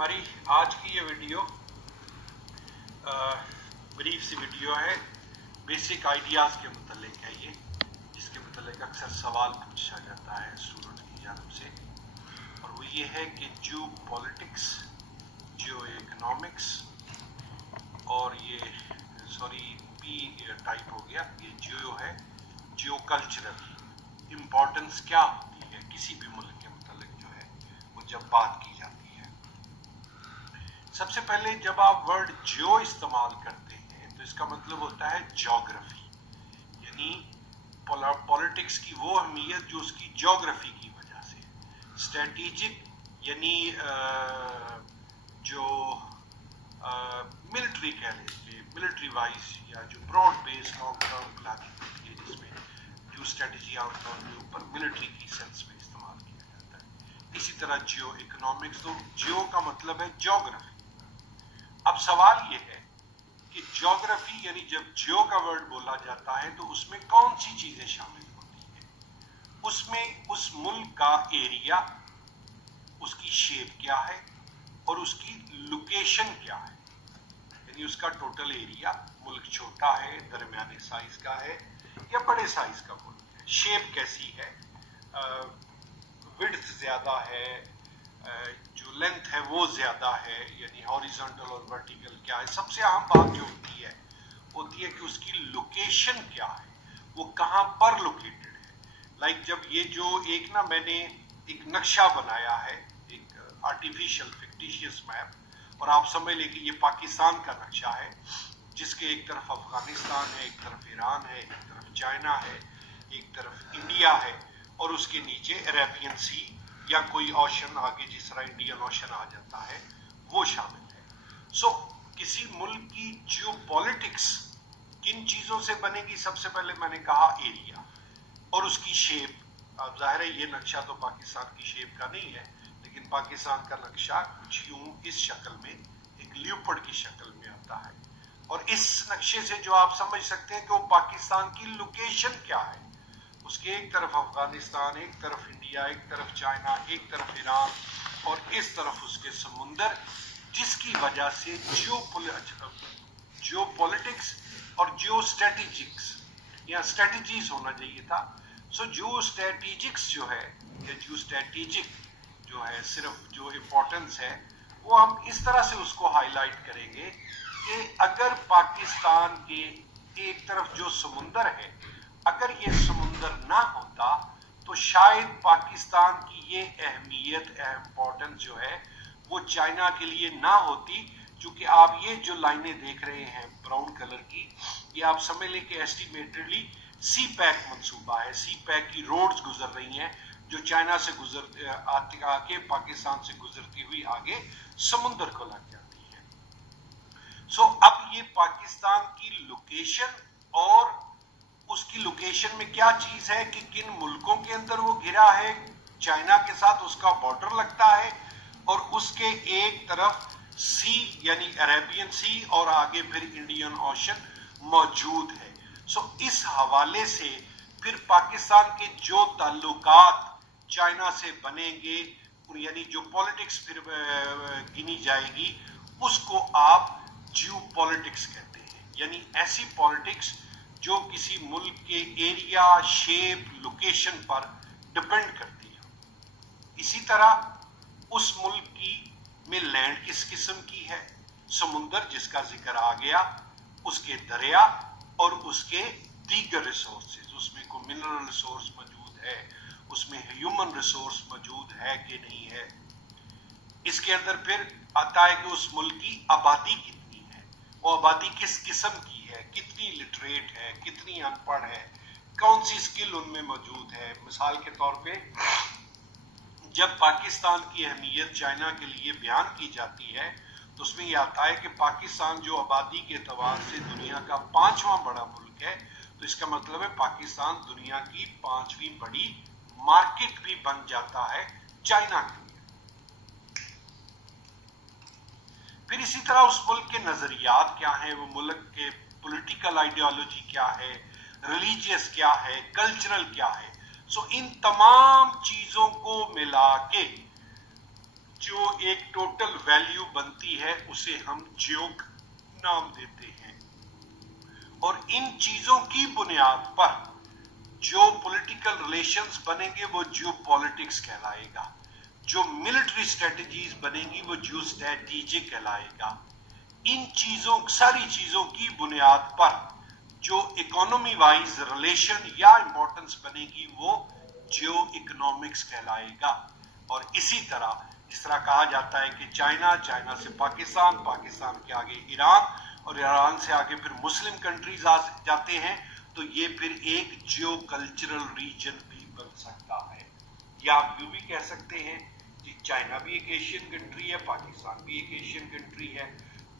हमारी आज की ये वीडियो ब्रीफ सी वीडियो है, बेसिक आइडियाज़ के मुतल्लिक है ये, जिसके मुतल्लिक अक्सर सवाल पूछा जाता है स्टूडेंट की जानब से, और वो ये है कि जियो पॉलिटिक्स, जियो इकोनॉमिक्स और ये पी टाइप हो गया, ये जियो है, जियो कल्चरल इम्पोर्टेंस क्या होती है किसी भी मुल्क के मुतल्लिक जो है वो जब बात की जाती है। सबसे पहले जब आप वर्ड जियो इस्तेमाल करते हैं तो इसका मतलब होता है ज्योग्राफी, यानी पॉलिटिक्स की वो अहमियत जो उसकी ज्योग्राफी की वजह से, स्ट्रेटेजिक यानी जो मिलिट्री कह लीजिए, मिलिट्री वाइज या जो broad based long term planning होती है जिसमें जो स्ट्रेटेजी आमतौर के ऊपर मिलिट्री की सेंस में इस्तेमाल किया जाता है। इसी तरह जियो इकोनॉमिक्स, तो जियो का मतलब है ज्योग्राफी। अब सवाल ये है कि ज्योग्राफी यानी जब जियो का वर्ड बोला जाता है तो उसमें कौन सी चीजें शामिल होती हैं? उसमें उस मुल्क का एरिया, उसकी शेप क्या है और उसकी लोकेशन क्या है, यानी उसका टोटल एरिया, मुल्क छोटा है, दरमियाने साइज का है या बड़े साइज का मुल्क है, शेप कैसी है, विड्थ ज्यादा है, जो लेंथ है वो ज्यादा है, यानी हॉरिजॉन्टल और वर्टिकल क्या है। सबसे अहम बात जो होती है कि उसकी लोकेशन क्या है, वो कहां पर लोकेटेड है। लाइक जब ये जो एक ना मैंने एक नक्शा बनाया है, एक आर्टिफिशियल फिक्टिशियस मैप, और आप समझ लें कि ये पाकिस्तान का नक्शा है, जिसके एक तरफ अफगानिस्तान है, एक तरफ ईरान है, एक तरफ चाइना है, एक तरफ इंडिया है, और उसके नीचे अरेबियन सी या कोई ओशन आगे जिस तरह इंडियन ओशन आ जाता है वो शामिल है। सो किसी मुल्क की जियोपॉलिटिक्स किन चीजों से बनेगी? सबसे पहले मैंने कहा एरिया और उसकी शेप। अब जाहिर है ये नक्शा तो पाकिस्तान की शेप का नहीं है, लेकिन पाकिस्तान का नक्शा कुछ यूं इस शक्ल में, एक ल्यूपर्ड की शक्ल में आता है, और इस नक्शे से जो आप समझ सकते हैं कि वो पाकिस्तान की लोकेशन क्या है। उसके एक तरफ अफगानिस्तान, एक तरफ इंडिया, एक तरफ चाइना, एक तरफ ईरान, और इस तरफ उसके समुंदर, जिसकी वजह से जियोपॉलिटिक्स और जियो स्ट्रेटेजिक्स या स्ट्रेटेजीज होना चाहिए था। सो जियो स्ट्रेटेजिक्स जो है या जियो स्ट्रेटेजिक जो है, सिर्फ जो इंपॉर्टेंस है वो हम इस तरह से उसको हाईलाइट करेंगे कि अगर पाकिस्तान के एक तरफ जो समुंदर है, अगर ये समुंदर ना होता तो शायद पाकिस्तान की ये अहमियत, इम्पोर्टेंस जो है वो चाइना के लिए ना होती। क्योंकि आप ये जो लाइनें देख रहे हैं ब्राउन कलर की, ये आप समझ लें कि एस्टिमेटेडली सी पैक मंसूबा है, सी पैक की रोड्स गुजर रही हैं जो चाइना से आके पाकिस्तान से गुजरती हुई आगे समुंदर को लग जाती है। सो अब ये पाकिस्तान की लोकेशन, और उसकी लोकेशन में क्या चीज है कि किन मुल्कों के अंदर वो घिरा है, चाइना के साथ उसका बॉर्डर लगता है, और उसके एक तरफ सी यानी अरेबियन सी और आगे फिर इंडियन ओशन मौजूद है। सो इस हवाले से फिर पाकिस्तान के जो ताल्लुकात चाइना से बनेंगे, यानी जो पॉलिटिक्स फिर गिनी जाएगी, उसको आप जियोपॉलिटिक्स कहते हैं, यानी ऐसी पॉलिटिक्स जो किसी मुल्क के एरिया, शेप, लोकेशन पर डिपेंड करती है। इसी तरह उस मुल्क की में लैंड किस किस्म की है, समुंदर जिसका जिक्र आ गया, उसके दरिया और उसके दीगर रिसोर्सेज, उसमें कोई मिनरल रिसोर्स मौजूद है, उसमें ह्यूमन रिसोर्स मौजूद है कि नहीं है। इसके अंदर फिर आता है कि उस मुल्क की आबादी कितनी है, वो आबादी किस किस्म की है, कितनी लिटरेट है, कितनी अनपढ़ है, कौन सी स्किल उनमें मौजूद है। मिसाल के तौर पे जब पाकिस्तान की अहमियत चाइना के लिए बयान की जाती है तो उसमें यह आता है कि पाकिस्तान जो आबादी के एतबार से दुनिया का 5वां बड़ा मुल्क है, तो इसका मतलब है पाकिस्तान दुनिया की 5वीं बड़ी मार्केट भी बन जाता है चाइना के लिए। फिर इसी तरह उस मुल्क के नजरियात क्या हैं, वो मुल्क के पॉलिटिकल आइडियोलॉजी क्या है, रिलीजियस क्या है, कल्चरल क्या है। सो इन तमाम चीजों को मिला के जो एक टोटल वैल्यू बनती है उसे हम जियो नाम देते हैं। और इन चीजों की बुनियाद पर जो पॉलिटिकल रिलेशंस बनेंगे वो जियो पॉलिटिक्स कहलाएगा, जो मिलिट्री स्ट्रेटजीज बनेगी वो जियो स्ट्रेटेजिक कहलाएगा। इन चीजों, सारी चीजों की बुनियाद पर जो इकोनॉमी वाइज रिलेशन या इंपॉर्टेंस बनेगी वो जियो इकोनॉमिक्स कहलाएगा। और इसी तरह जिस तरह कहा जाता है कि चाइना, चाइना से पाकिस्तान, पाकिस्तान के आगे ईरान और ईरान से आगे फिर मुस्लिम कंट्रीज आ जाते हैं, तो ये फिर एक जियो कल्चरल रीजन भी बन सकता है। या आप यूं भी कह सकते हैं कि चाइना भी एक एशियन कंट्री है, पाकिस्तान भी एक एशियन कंट्री है,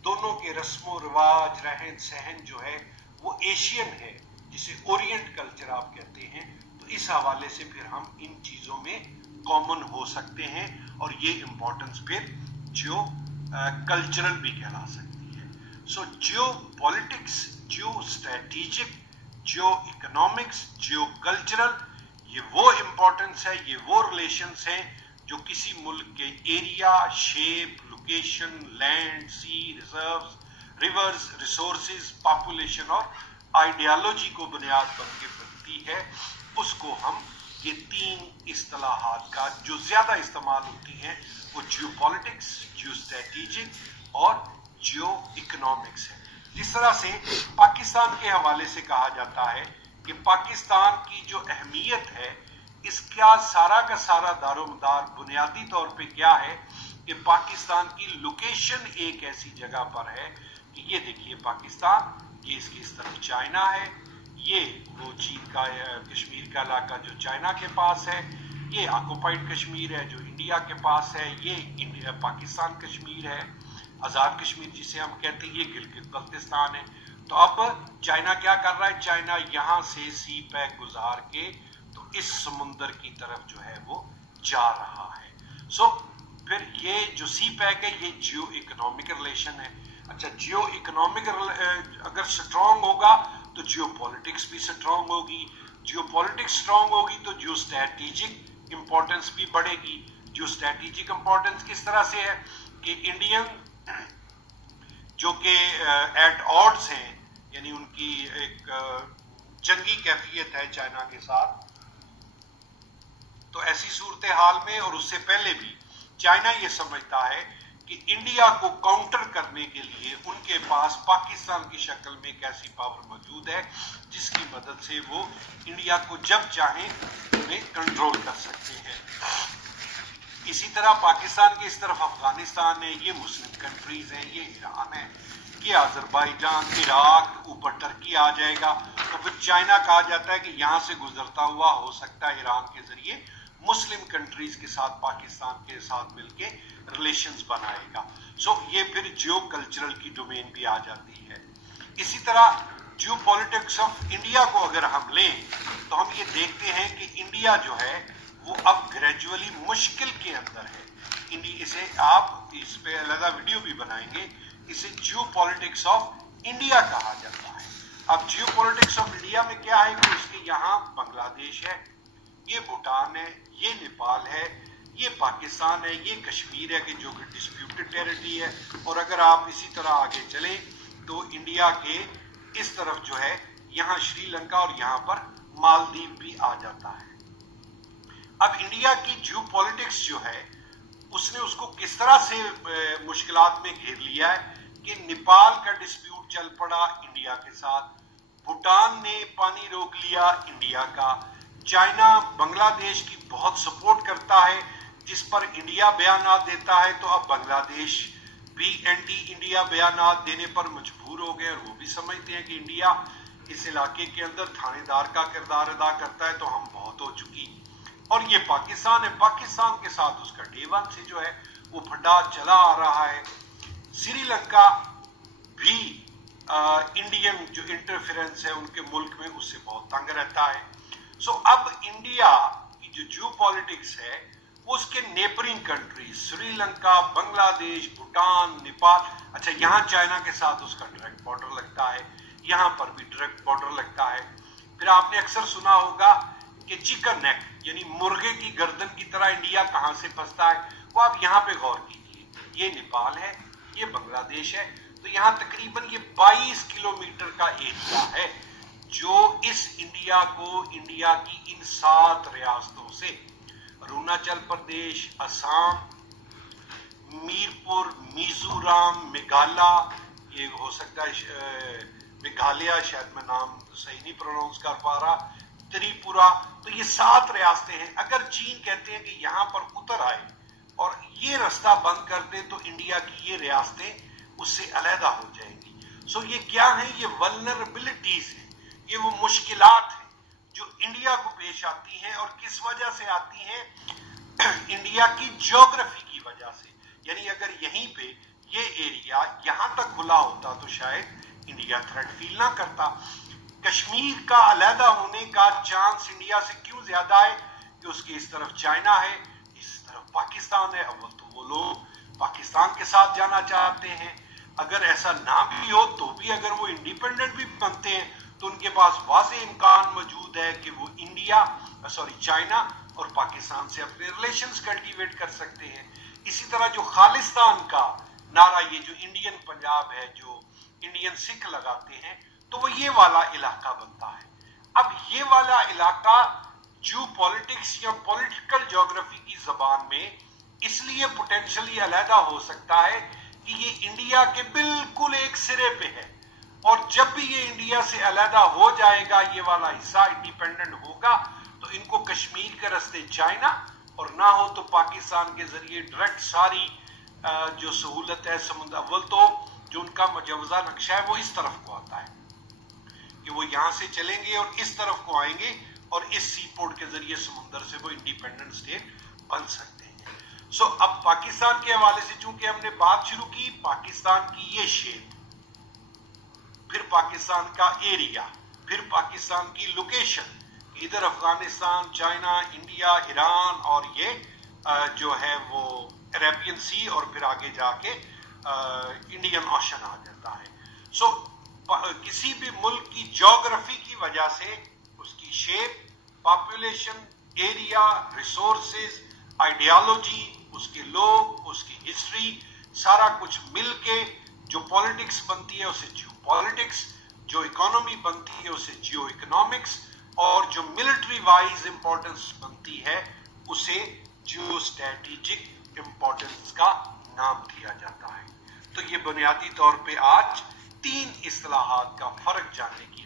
दोनों के रस्मो रिवाज, रहन सहन जो है वो एशियन है, जिसे ओरिएंट कल्चर आप कहते हैं। तो इस हवाले से फिर हम इन चीजों में कॉमन हो सकते हैं और ये इंपॉर्टेंस फिर जियो कल्चरल भी कहला सकती है। So geopolitics, geostrategic, geoeconomics, geocultural, ये वो इंपॉर्टेंस है, ये वो रिलेशंस हैं जो किसी मुल्क के एरिया, शेप, लोकेशन, लैंड, सी, रिजर्व्स, रिवर्स, रिसोर्सेज, पॉपुलेशन और आइडियोलॉजी को बुनियाद बन के बनती है। उसको हम ये तीन इस्तिलाहात का जो ज्यादा इस्तेमाल होती हैं वो जियो पॉलिटिक्स, जियो स्ट्रेटेजिक और जियो इकोनॉमिक्स है। जिस तरह से पाकिस्तान के हवाले से कहा जाता है कि पाकिस्तान की जो अहमियत है, इसका सारा का सारा दारोमदार बुनियादी तौर पे क्या है कि पाकिस्तान की लोकेशन एक ऐसी जगह पर है कि ये देखिए पाकिस्तान, ये इसकी इस तरफ चाइना है, ये वो चीन का कश्मीर का इलाका जो चाइना के पास है, ये ऑक्युपाइड कश्मीर है जो इंडिया के पास है, ये पाकिस्तान कश्मीर है, आजाद कश्मीर जिसे हम कहते हैं, ये गिलगित बल्तिस्तान है। तो अब चाइना क्या कर रहा है, चाइना यहां से सी पैक गुजार के तो इस समुंदर की तरफ जो है वो जा रहा है। सो फिर ये जो सी पैक है ये जियो इकोनॉमिक रिलेशन है। अच्छा, जियो इकोनॉमिक अगर स्ट्रांग होगा तो जियो पॉलिटिक्स भी स्ट्रांग होगी, जियो पॉलिटिक्स स्ट्रांग होगी तो जियो स्ट्रेटेजिक इंपॉर्टेंस भी बढ़ेगी। जियो स्ट्रेटेजिक इंपॉर्टेंस किस तरह से है कि इंडियन जो कि एट ऑड्स हैं, यानी उनकी एक जंगी कैफियत है चाइना के साथ, तो ऐसी सूरत हाल में और उससे पहले भी चाइना ये समझता है कि इंडिया को काउंटर करने के लिए उनके पास पाकिस्तान की शक्ल में एक ऐसी पावर मौजूद है जिसकी मदद से वो इंडिया को जब चाहे उन्हें कंट्रोल कर सकते हैं। इसी तरह पाकिस्तान के इस तरफ अफगानिस्तान है, ये मुस्लिम कंट्रीज हैं, ये ईरान है, ये अजरबैजान, इराक, ऊपर टर्की आ जाएगा। तो फिर चाइना कहा जाता है कि यहां से गुजरता हुआ हो सकता है ईरान के जरिए मुस्लिम कंट्रीज के साथ पाकिस्तान के साथ मिलके रिलेशंस बनाएगा। सो ये फिर जियो कल्चरल की डोमेन भी आ जाती है। इसी तरह जियो पॉलिटिक्स ऑफ इंडिया को अगर हम लें तो हम ये देखते हैं कि इंडिया जो है वो अब ग्रेजुअली मुश्किल के अंदर है। इसे आप इस पे अलग वीडियो भी बनाएंगे, इसे जियो पॉलिटिक्स ऑफ इंडिया कहा जाता है। अब जियो पॉलिटिक्स ऑफ इंडिया में क्या है कि इसके यहाँ बांग्लादेश है, ये भूटान है, ये नेपाल है, ये पाकिस्तान है, ये कश्मीर है कि जो कि डिस्प्यूटेड टेरिटरी है। और अगर आप इसी तरह आगे चलें तो इंडिया के इस तरफ जो है यहाँ श्रीलंका और यहाँ पर मालदीव भी आ जाता है। अब इंडिया की जियो पॉलिटिक्स जो है उसने उसको किस तरह से मुश्किलात में घेर लिया है कि नेपाल का डिस्प्यूट चल पड़ा इंडिया के साथ, भूटान ने पानी रोक लिया इंडिया का, चाइना बांग्लादेश की बहुत सपोर्ट करता है जिस पर इंडिया बयानात देता है, तो अब बांग्लादेश भी एंटी इंडिया बयानात देने पर मजबूर हो गए और वो भी समझते हैं कि इंडिया इस इलाके के अंदर थानेदार का किरदार अदा करता है, तो हम बहुत हो चुकी। और ये पाकिस्तान है, पाकिस्तान के साथ उसका डे वन से जो है वो फड्डा चला आ रहा है। श्रीलंका भी इंडियन जो इंटरफेरेंस है उनके मुल्क में उससे बहुत तंग रहता है। सो अब इंडिया की जो जियो पॉलिटिक्स है वो उसके नेबरिंग कंट्रीज श्रीलंका, बांग्लादेश, भूटान, नेपाल, अच्छा यहाँ चाइना के साथ उसका डायरेक्ट बॉर्डर लगता है, यहाँ पर भी डायरेक्ट बॉर्डर लगता है। फिर आपने अक्सर सुना होगा कि चिकन नेक यानी मुर्गे की गर्दन की तरह इंडिया कहां से फंसता है, वो وہ آپ یہاں پہ غور کیجیے، یہ نیپال ہے، یہ بنگلہ دیش ہے، تو یہاں تقریباً یہ 22 کلومیٹر کا ایریا ہے جو اس انڈیا کو انڈیا کی ان 7 ریاستوں سے اروناچل پردیش، آسام، میرپور، میزورام، میگھالیہ، یہ ہو سکتا ہے میگھالیہ، شاید میں نام صحیح نہیں پروناؤنس کر پا رہا، تریپورا، تو یہ 7 ریاستیں ہیں۔ اگر چین کہتے ہیں کہ یہاں پر اتر آئے اور یہ رستہ بند کر دے تو انڈیا کی یہ ریاستیں اس سے علیحدہ ہو جائیں گی۔ سو یہ کیا ہیں؟ یہ ولنریبلٹیز ہیں، یہ وہ مشکلات ہیں جو انڈیا کو پیش آتی ہیں، اور کس وجہ سے آتی ہیں؟ انڈیا کی جیوگرافی کی وجہ سے۔ یعنی اگر یہیں پہ یہ ایریا یہاں تک کھلا ہوتا تو شاید انڈیا تھریٹ فیل نہ کرتا۔ کشمیر کا علیحدہ ہونے کا چانس انڈیا سے کیوں زیادہ ہے؟ کہ اس کی اس طرف چائنا ہے، اس طرف پاکستان ہے، اول تو وہ لوگ پاکستان کے ساتھ جانا چاہتے ہیں۔ اگر ایسا نہ بھی ہو تو بھی اگر وہ انڈیپینڈنٹ بھی بنتے ہیں تو ان کے پاس واضح امکان موجود ہے کہ وہ چائنا اور پاکستان سے اپنے ریلیشنز کلٹیویٹ کر سکتے ہیں۔ اسی طرح جو خالصتان کا نعرہ، یہ جو انڈین پنجاب ہے، جو انڈین سکھ لگاتے ہیں، تو وہ یہ والا علاقہ بنتا ہے۔ اب یہ والا علاقہ جو پولیٹکس یا پولیٹیکل جیوگرافی کی زبان میں اس لیے پوٹینشلی علیحدہ ہو سکتا ہے کہ یہ انڈیا کے بالکل ایک سرے پہ ہے، اور جب بھی یہ انڈیا سے علیحدہ ہو جائے گا، یہ والا حصہ انڈیپینڈنٹ ہوگا، تو ان کو کشمیر کے راستے چائنا، اور نہ ہو تو پاکستان کے ذریعے ڈائریکٹ ساری جو سہولت ہے سمندر، اول تو جو ان کا مجوزہ نقشہ ہے وہ اس طرف کو آتا ہے کہ وہ یہاں سے چلیں گے اور اس طرف کو آئیں گے، اور اس سی پورٹ کے ذریعے سمندر سے وہ انڈیپینڈنٹ اسٹیٹ بن سکتے ہیں۔ سو اب پاکستان کے حوالے سے چونکہ ہم نے بات شروع کی، پاکستان کی یہ شیپ، پھر پاکستان کا ایریا، پھر پاکستان کی لوکیشن، ادھر افغانستان، چائنا، انڈیا، ایران، اور یہ جو ہے وہ عربین سی، اور پھر آگے جا کے انڈین اوشن آ جاتا ہے۔ سو کسی بھی ملک کی جیوگرافی کی وجہ سے اس کی shape, population, area, resources, ideology, اس کے لوگ، اس کی ہسٹری، سارا کچھ مل کے جو پالیٹکس بنتی ہے اسے جیو پالیٹکس، جو اکانومی بنتی ہے اسے جیو اکنامکس، اور جو ملٹری وائز امپورٹنس بنتی ہے اسے جیو اسٹریٹجک امپورٹنس کا نام دیا جاتا ہے۔ تو یہ بنیادی طور پہ آج 3 اصطلاحات کا فرق جاننے کی